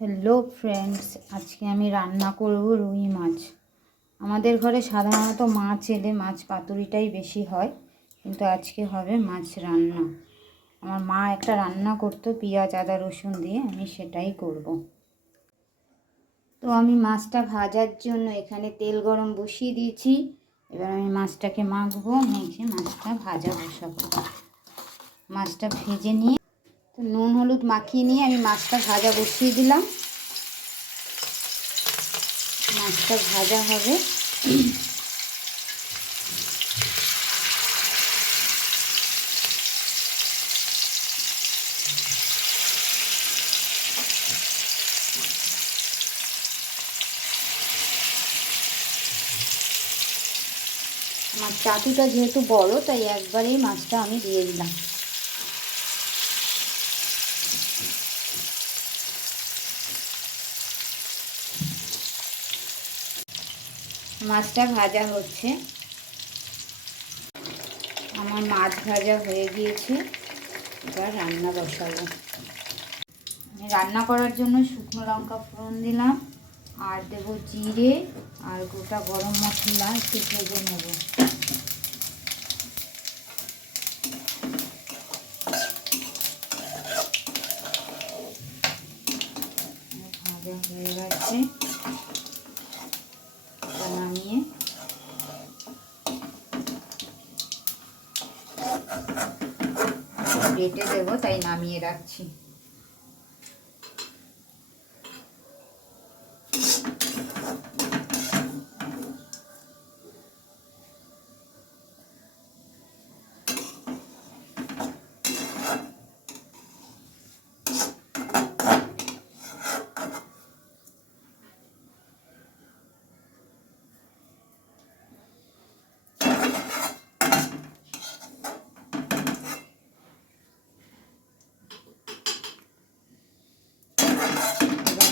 Hello friends, আজকে আমি রান্না করব রুই মাছ। আমাদের ঘরে সাধারণত মাছ এলে মাছ পাতুরিটাই বেশি হয়, কিন্তু আজকে হবে মাছ রান্না। আমার মা একটা রান্না করতো পেঁয়াজ আদা রসুন দিয়ে, আমি সেটাই করব। তো আমি মাছটা ভাজার জন্য এখানে তেল গরম বসিয়ে দিয়েছি। এবার আমি মাছটাকে মাখবো, মেখে মাছটা ভাজা বসাবো। মাছটা ভেজে নিয়ে তো নুন হলুদ মাখিয়ে নিয়ে আমি মাছটা ভাজা বসিয়ে দিলাম। মাছটা ভাজা হবে। আমার চাটুটা যেহেতু বড়, তাই একবারেই মাছটা আমি দিয়ে দিলাম। মাছটা ভাজা হচ্ছে। আমার মাছ ভাজা হয়ে গিয়েছে, এবার রান্না বসাবো। রান্না করার জন্য শুকনো লঙ্কা ফোড়ন দিলাম, আর দেবো জিরে আর গোটা গরম মশলা একটু ভেজে নেব। ভাজা হয়ে গেছে, নামিয়ে বেটে দেবো, তাই নামিয়ে রাখছি।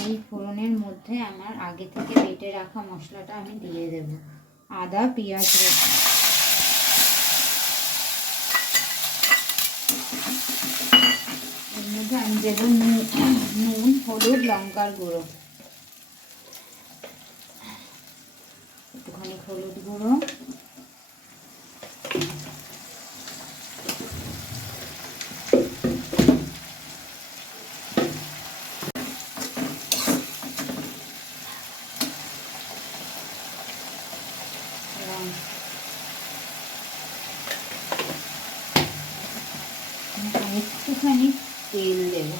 এই ফোড়নের মধ্যে আমার আগে থেকে বেটে রাখা মশলাটা আমি দিয়ে দেব। আদা পেঁয়াজ রসুন, এর মধ্যে আমি দেব নুন হলুদ লঙ্কার গুঁড়ো, একটুখানি হলুদ গুঁড়ো, একটুখানি তেল দেব।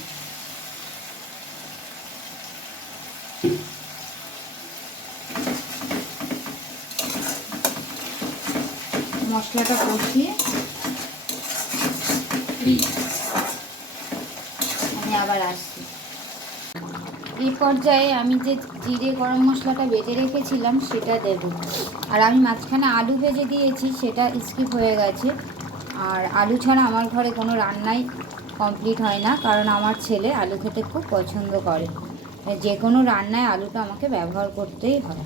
মশলাটা কষিয়ে আমি আবার আসছি। এই পর্যায়ে আমি যে জিরে গরম মশলাটা বেটে রেখেছিলাম সেটা দেব। আর আমি মাঝখানে আলু ভেজে দিয়েছি, সেটা স্কিপ হয়ে গেছে। আর আলু ছাড়া আমার ঘরে কোনো রান্নাই কমপ্লিট হয় না, কারণ আমার ছেলে আলু খেতে খুব পছন্দ করে। যে কোনো রান্নায় আলুটা আমাকে ব্যবহার করতেই হয়।